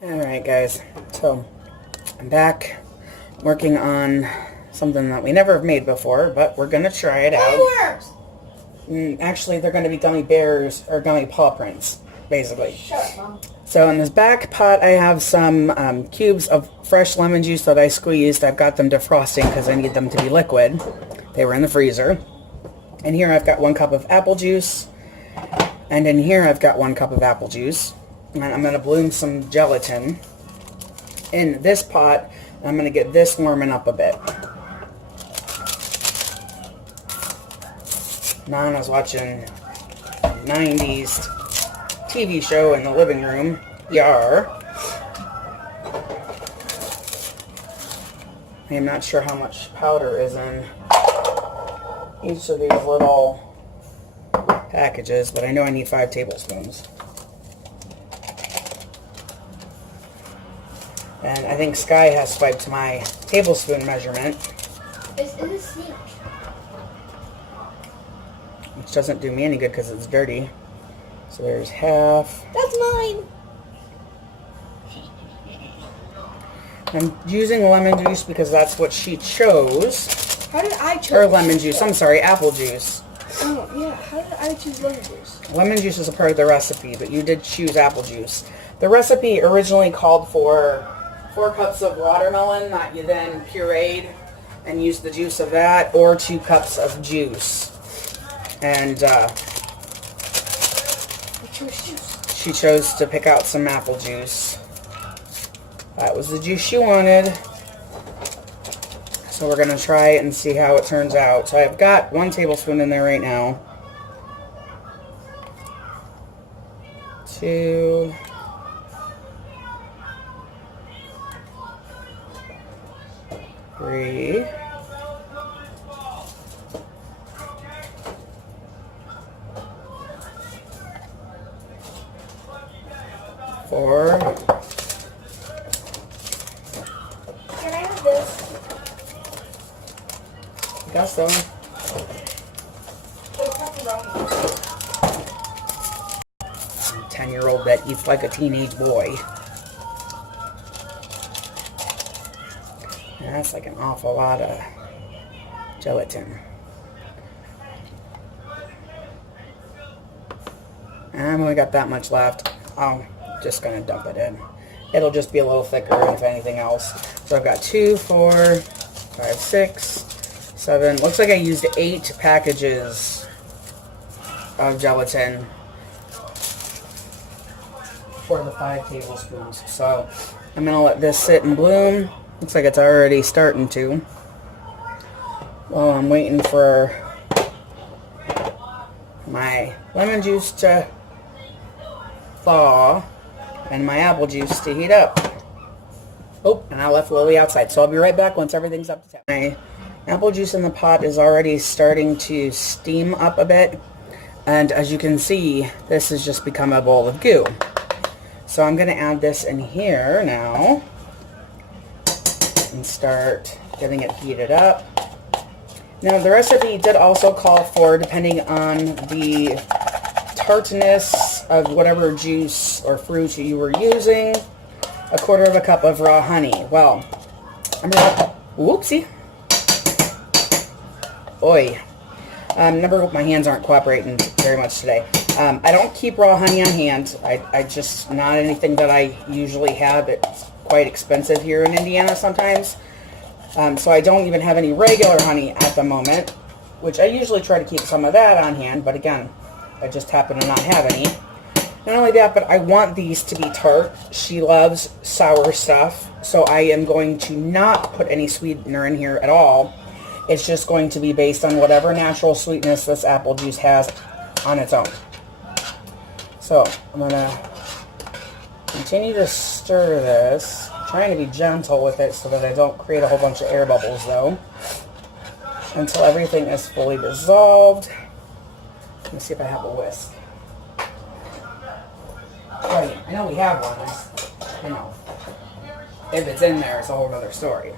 Alright guys, so I'm back working on something that we never have made before, but we're going to try it out. Actually, they're going to be gummy bears, or gummy paw prints, basically. Shut up, Mom. So in this back pot, I have some cubes of fresh lemon juice that I squeezed. I've got them defrosting because I need them to be liquid. They were in the freezer. And here I've got 1 cup of apple juice. And in here I've got 1 cup of apple juice. And I'm going to bloom some gelatin in this pot. I'm going to get this warming up a bit. Now I was watching a 90s TV show in the living room. Yar. I am not sure how much powder is in each of these little packages, but I know I need 5 tablespoons. And I think Sky has swiped my tablespoon measurement. It's in the sink. Which doesn't do me any good because it's dirty. So there's half. That's mine. I'm using lemon juice because that's what she chose. How did I choose? Or lemon juice, I'm sorry, apple juice. Oh, yeah. How did I choose lemon juice? Lemon juice is a part of the recipe, but you did choose apple juice. The recipe originally called for 4 cups of watermelon that you then pureed and used the juice of that, or 2 cups of juice. And she chose to pick out some apple juice. That was the juice she wanted. So we're going to try it and see how it turns out. So I've got 1 tablespoon in there right now. 2. 3. 4. Can I have this? I guess so. 10-year-old that eats like a teenage boy. And that's like an awful lot of gelatin. And I've only got that much left. I'm just going to dump it in. It'll just be a little thicker if anything else. So I've got 2, 4, 5, 6, 7. Looks like I used 8 packages of gelatin for the 5 tablespoons. So I'm going to let this sit and bloom. Looks like it's already starting to. While I'm waiting for my lemon juice to thaw and my apple juice to heat up. Oh, and I left Lily outside, so I'll be right back once everything's up to temp. My apple juice in the pot is already starting to steam up a bit, and as you can see, this has just become a bowl of goo. So I'm going to add this in here now and start getting it heated up. Now the recipe did also call for, depending on the tartness of whatever juice or fruit you were using, 1/4 cup of raw honey. Well, whoopsie. Oi. My hands aren't cooperating very much today. I don't keep raw honey on hand. I just, not anything that I usually have. It's quite expensive here in Indiana sometimes. So I don't even have any regular honey at the moment, which I usually try to keep some of that on hand, but again, I just happen to not have any. Not only that, but I want these to be tart. She loves sour stuff, so I am going to not put any sweetener in here at all. It's just going to be based on whatever natural sweetness this apple juice has on its own. So I'm going to continue to stir this, trying to be gentle with it so that I don't create a whole bunch of air bubbles though, until everything is fully dissolved. Let me see if I have a whisk. Oh yeah, I know we have one. You know, if it's in there, it's a whole other story.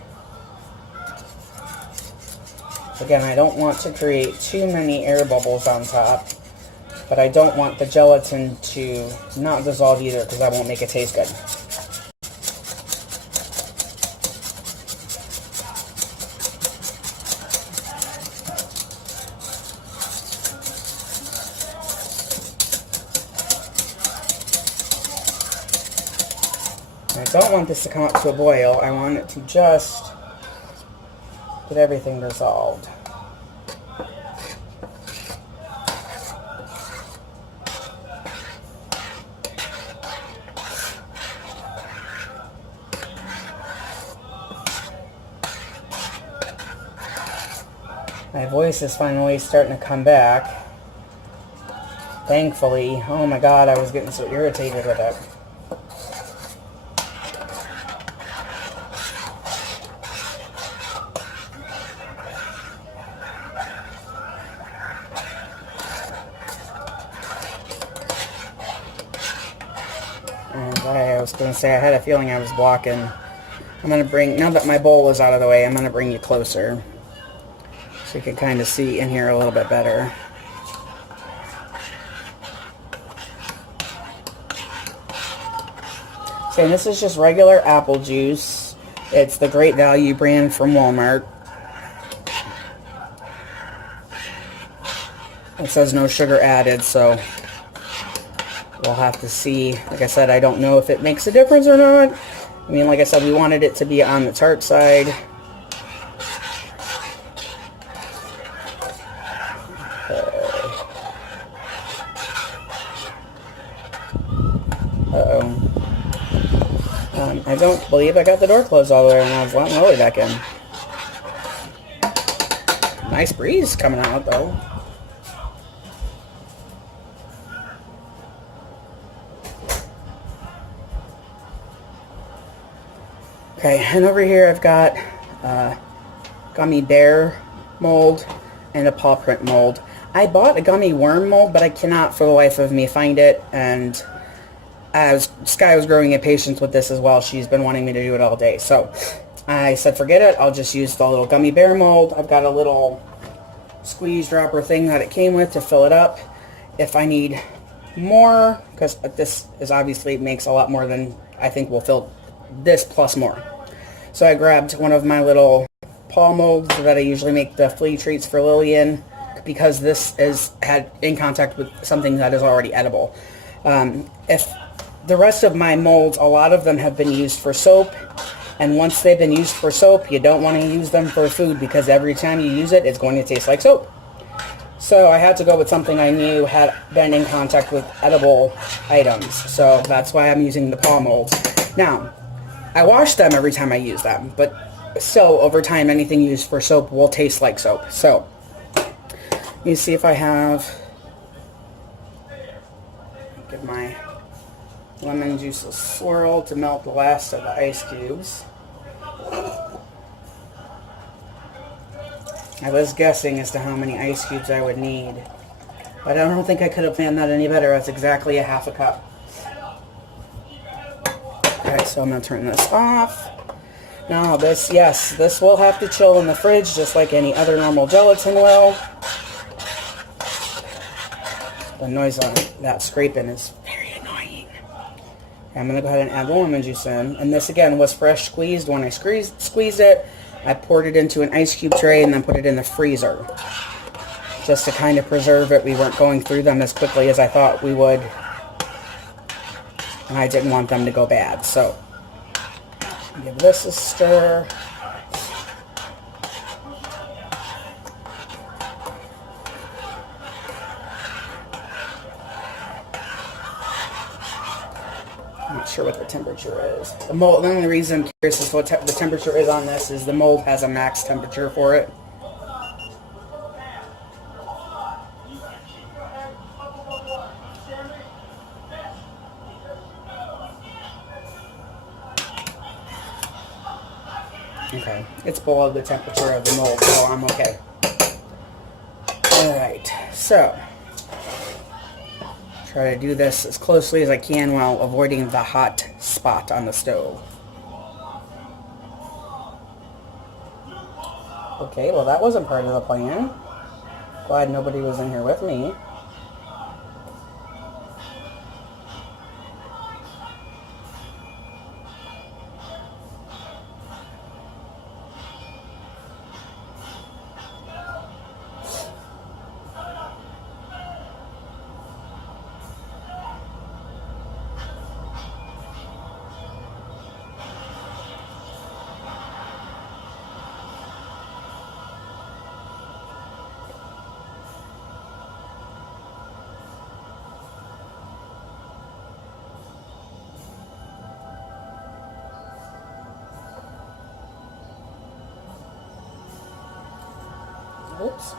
Again, I don't want to create too many air bubbles on top, but I don't want the gelatin to not dissolve either because that won't make it taste good. don't want this to come up to a boil. I want it to just get everything dissolved. My voice is finally starting to come back. Thankfully. Oh my god, I was getting so irritated with it. And I was going to say, I had a feeling I was blocking. I'm going to bring, now that my bowl is out of the way, I'm going to bring you closer, so you can kind of see in here a little bit better. So this is just regular apple juice. It's the Great Value brand from Walmart. It says no sugar added, so we'll have to see. Like I said, I don't know if it makes a difference or not. I mean, like I said, we wanted it to be on the tart side. Uh-oh. I don't believe I got the door closed all the way, and I was letting Lily back in. Nice breeze coming out, though. Okay, and over here I've got gummy bear mold and a paw print mold. I bought a gummy worm mold, but I cannot for the life of me find it, and as Sky was growing impatience with this as well, she's been wanting me to do it all day. So I said, forget it, I'll just use the little gummy bear mold. I've got a little squeeze dropper thing that it came with to fill it up. If I need more, because this is obviously makes a lot more than I think will fill this plus more. So I grabbed one of my little paw molds that I usually make the flea treats for Lily in, because this is had in contact with something that is already edible. If the rest of my molds, a lot of them have been used for soap, and once they've been used for soap, you don't want to use them for food, because every time you use it, it's going to taste like soap. So I had to go with something I knew had been in contact with edible items. So that's why I'm using the paw molds. Now, I wash them every time I use them, but still, over time, anything used for soap will taste like soap. So, let me see if I have, give my lemon juice a swirl to melt the last of the ice cubes. I was guessing as to how many ice cubes I would need, but I don't think I could have planned that any better. That's exactly a half a cup. Okay, so I'm going to turn this off. Now this, yes, this will have to chill in the fridge just like any other normal gelatin will. The noise on that scraping is very annoying. Okay, I'm going to go ahead and add the lemon juice in. And this again was fresh squeezed. When I squeezed it, I poured it into an ice cube tray and then put it in the freezer, just to kind of preserve it. We weren't going through them as quickly as I thought we would, and I didn't want them to go bad. So give this a stir. I'm not sure what the temperature is. The mold, the only reason I'm curious as to what the temperature is on this is the mold has a max temperature for it. Okay, it's below the temperature of the mold, so I'm okay. Alright, so try to do this as closely as I can while avoiding the hot spot on the stove. Okay, well that wasn't part of the plan. Glad nobody was in here with me. Oops.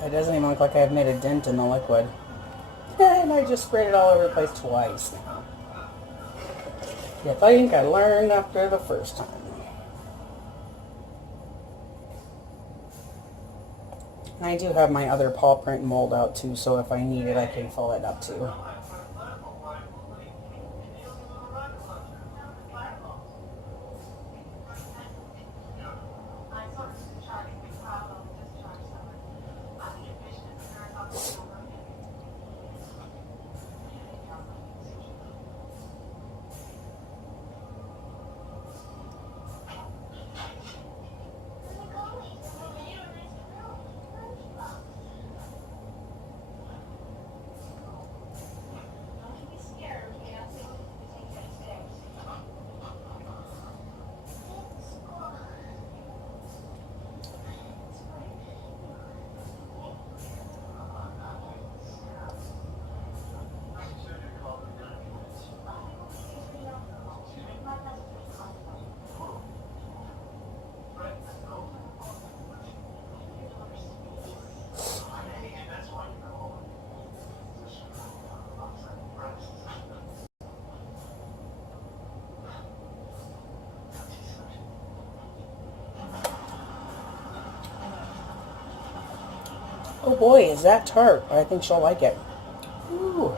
It doesn't even look like I've made a dent in the liquid. And I just sprayed it all over the place twice now. You think I learned after the first time. And I do have my other paw print mold out too, so if I need it, I can fill it up too. Oh boy, is that tart. I think she'll like it. Ooh.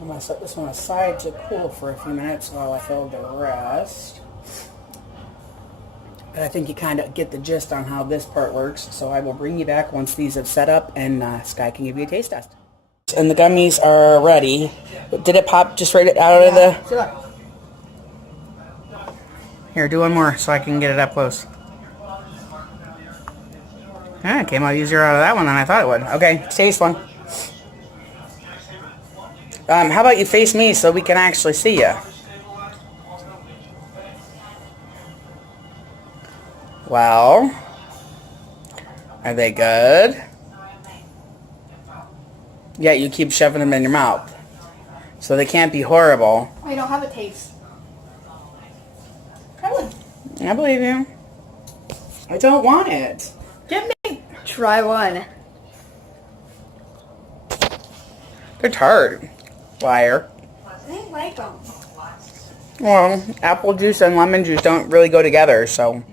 I'm going to set this one aside to cool for a few minutes while I fill the rest. But I think you kind of get the gist on how this part works, so I will bring you back once these have set up and Sky can give you a taste test. And the gummies are ready. Did it pop just right out of the... Sure. Here, do one more so I can get it up close. Ah, it came out easier out of that one than I thought it would. Okay, taste one. How about you face me so we can actually see you? Well, are they good? Yeah, you keep shoving them in your mouth. So they can't be horrible. I don't have a taste. Try one. I believe you. I don't want it. Give me. Try one. They're tart. Liar. I didn't like them. Well, apple juice and lemon juice don't really go together, so...